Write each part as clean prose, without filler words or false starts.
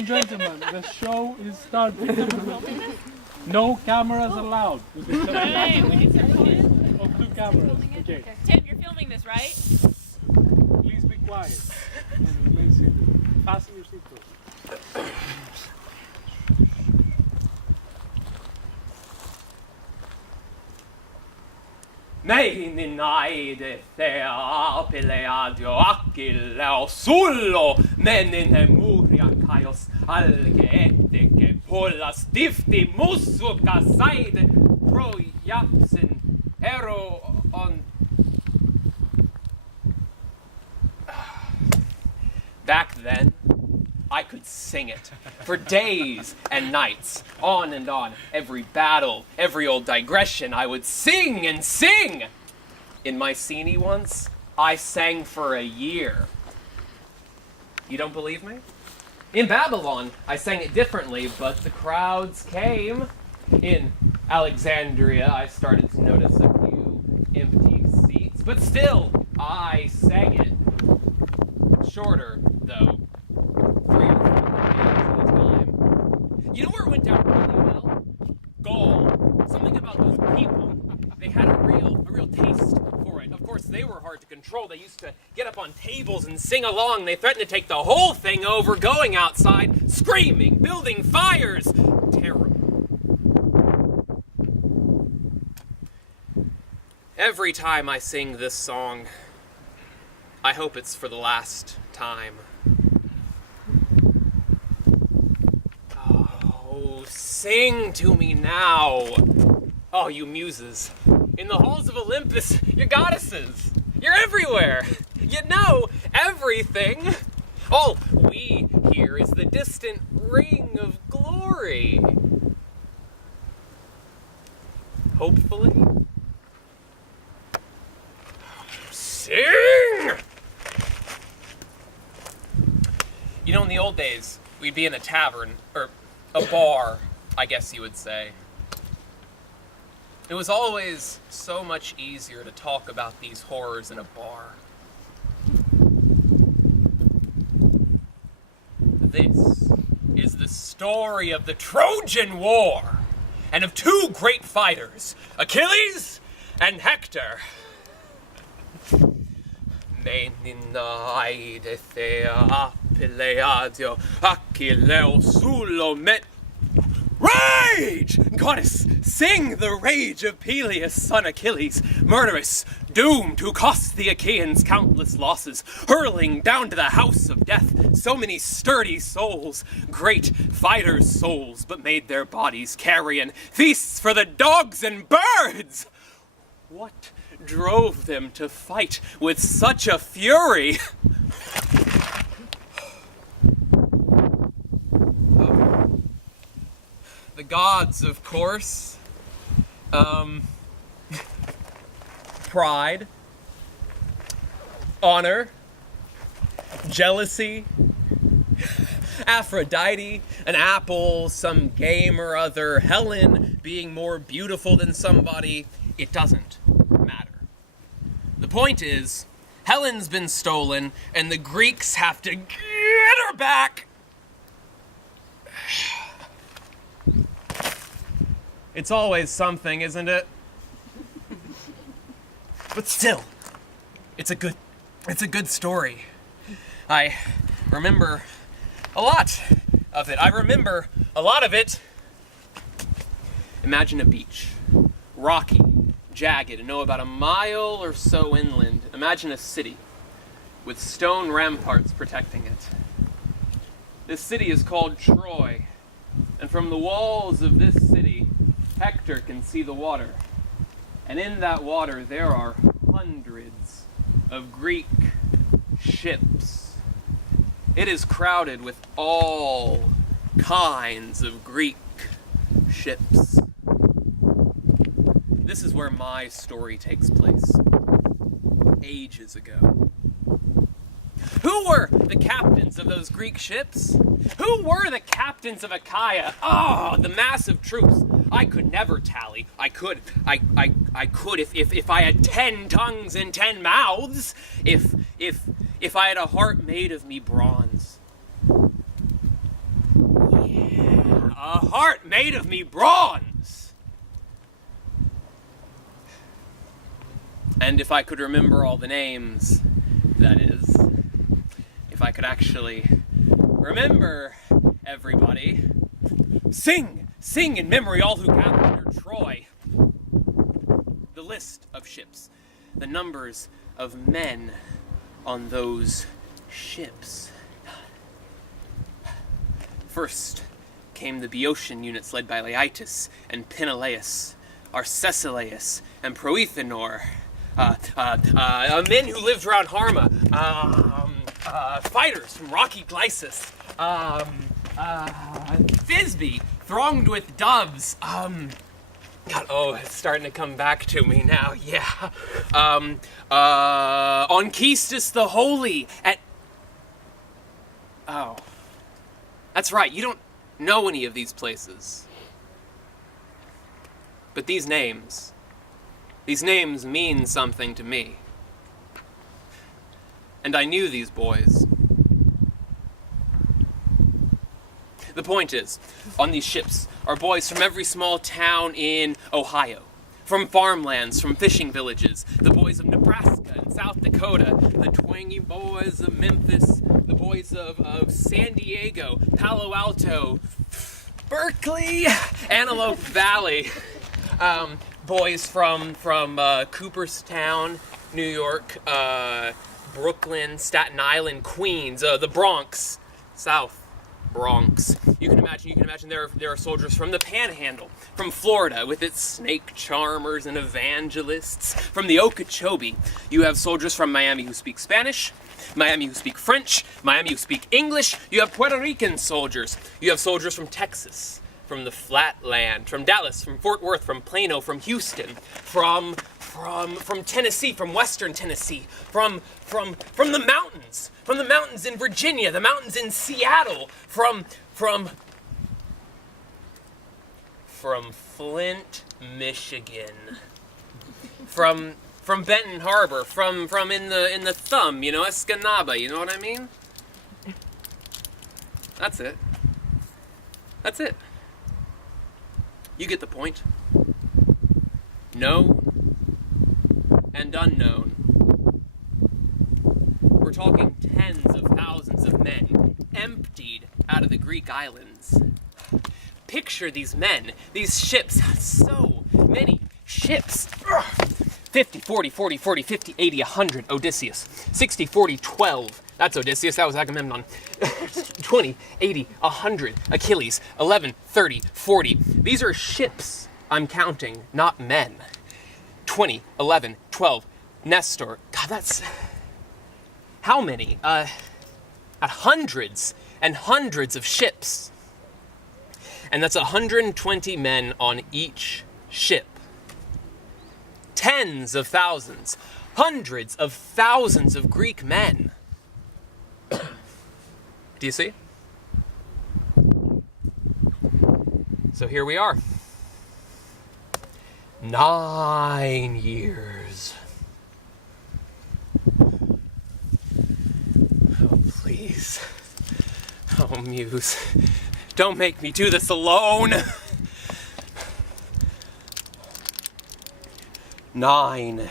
and gentlemen, the show is starting. No cameras allowed. Hey, we need some kids. Oh, 2 cameras. Okay. Tim, you're filming this, right? Please be quiet. And remain seated. Fasten your seatbelt. Meinin aide thea peleadio Achilleo sullo menin hemuriakaios alge etike pollas difti musuka saide projapsin ero on. Back then, I could sing it for days and nights, on and on. Every battle, every old digression, I would sing and sing. In Mycenae once, I sang for a year. You don't believe me? In Babylon, I sang it differently, but the crowds came. In Alexandria, I started to notice a few empty seats, but still, I sang it. Shorter, though. 3 or 4 days at a time. You know where it went down really well? Gaul. Something about those people. They had a real taste for it. Of course, they were hard to control. They used to get up on tables and sing along. They threatened to take the whole thing over, going outside, screaming, building fires. Terrible. Every time I sing this song, I hope it's for the last time. Oh, sing to me now. Oh, you muses. In the halls of Olympus, you're goddesses. You're everywhere. You know everything. All we hear is the distant ring of glory. Hopefully. Sing! You know, in the old days, we'd be in a tavern, or a bar, I guess you would say. It was always so much easier to talk about these horrors in a bar. This is the story of the Trojan War, and of 2 great fighters, Achilles and Hector. Menin thea peleadio Achilleo sullo met. Rage! Goddess, sing the rage of Peleus, son Achilles, murderous, doomed to cost the Achaeans countless losses, hurling down to the house of death so many sturdy souls, great fighters' souls, but made their bodies carrion feasts for the dogs and birds. What drove them to fight with such a fury? The gods, of course. Pride, honor, jealousy, Aphrodite, an apple, some game or other, Helen being more beautiful than somebody. It doesn't matter. The point is, Helen's been stolen, and the Greeks have to get her back. It's always something, isn't it? But still, it's a good story. I remember a lot of it. I remember a lot of it. Imagine a beach, rocky, jagged, and about a mile or so inland. Imagine a city with stone ramparts protecting it. This city is called Troy, and from the walls of this city, Hector can see the water. And in that water, there are hundreds of Greek ships. It is crowded with all kinds of Greek ships. This is where my story takes place, ages ago. Who were the captains of those Greek ships? Who were the captains of Achaia? Oh, the massive troops. I could never tally. I could if I had 10 tongues and 10 mouths. If I had a heart made of me bronze. a heart made of me bronze. And if I could remember all the names, that is, if I could actually remember everybody, sing in memory all who gathered under Troy. The list of ships, the numbers of men on those ships. First came the Boeotian units led by Leitus and Peneleus, Arcesilaus and Proethenor, men who lived around Harma, fighters from rocky Glycis, Thisbe, thronged with doves, God, oh, it's starting to come back to me now, yeah. Onchestus the Holy, oh. That's right, you don't know any of these places. But these names mean something to me. And I knew these boys. The point is, on these ships are boys from every small town in Ohio, from farmlands, from fishing villages, the boys of Nebraska and South Dakota, the twangy boys of Memphis, the boys of San Diego, Palo Alto, Berkeley, Antelope Valley, boys from Cooperstown, New York, Brooklyn, Staten Island, Queens, the Bronx, South Bronx. You can imagine there are soldiers from the Panhandle, from Florida with its snake charmers and evangelists, from the Okeechobee. You have soldiers from Miami who speak Spanish, Miami who speak French, Miami who speak English. You have Puerto Rican soldiers. You have soldiers from Texas, from the Flatland, from Dallas, from Fort Worth, from Plano, from Houston, from Tennessee, from Western Tennessee, from the mountains in Virginia, the mountains in Seattle, from Flint, Michigan, from Benton Harbor, from in the thumb, you know, Escanaba, you know what I mean? That's it. You get the point. Known and unknown. We're talking tens of thousands of men emptied out of the Greek islands. Picture these men, these ships, so many ships. 50, 40, 40, 40, 50, 80, 100, Odysseus. 60, 40, 12. That's Odysseus, that was Agamemnon. 20, 80, 100, Achilles. 11, 30, 40. These are ships I'm counting, not men. 20, 11, 12, Nestor. God, that's... How many? Hundreds and hundreds of ships. And that's 120 men on each ship. Tens of thousands, hundreds of thousands of Greek men. Do you see? So here we are. 9 years. Oh, please. Oh, Muse. Don't make me do this alone. 9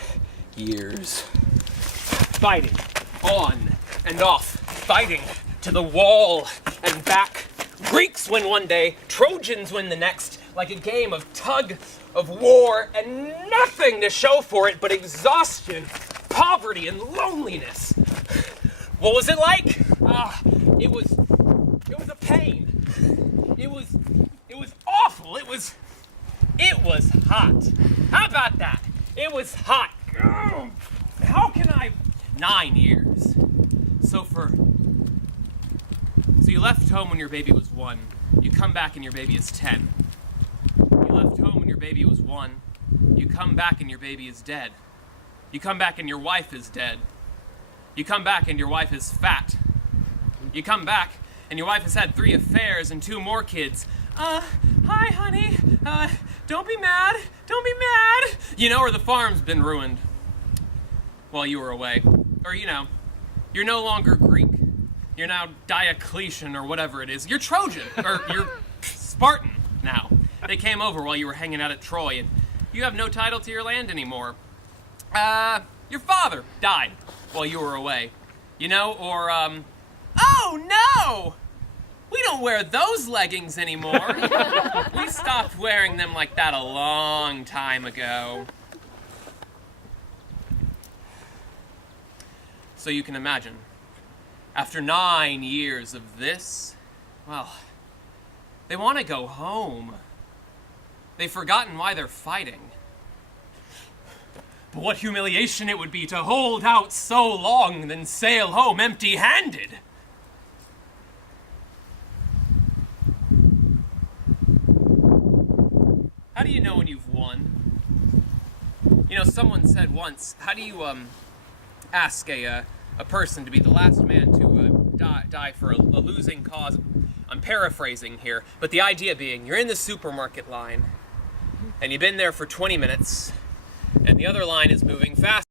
years. Fighting on and off. Fighting to the wall and back. Greeks win one day, Trojans win the next, like a game of tug of war, and nothing to show for it but exhaustion, poverty, and loneliness. What was it like? It was a pain. It was awful. It was hot. How about that? It was hot. How can I? 9 years. So you left home when your baby was 1. You come back and your baby is 10. You left home when your baby was 1. You come back and your baby is dead. You come back and your wife is dead. You come back and your wife is fat. You come back and your wife has had 3 affairs and 2 more kids. Hi, honey. Don't be mad. Don't be mad. You know, or the farm's been ruined while you were away. Or, you know, you're no longer Greek. You're now Diocletian or whatever it is. You're Trojan. Or you're Spartan now. They came over while you were hanging out at Troy, and you have no title to your land anymore. Your father died while you were away. You know, or, oh no! We don't wear those leggings anymore. We stopped wearing them like that a long time ago. So you can imagine, after 9 years of this, well, they want to go home. They've forgotten why they're fighting. But what humiliation it would be to hold out so long, then sail home empty-handed. How do you know when you've won? You know, someone said once, how do you, ask a person to be the last man to die for a losing cause? I'm paraphrasing here, but the idea being, you're in the supermarket line, and you've been there for 20 minutes, and the other line is moving fast.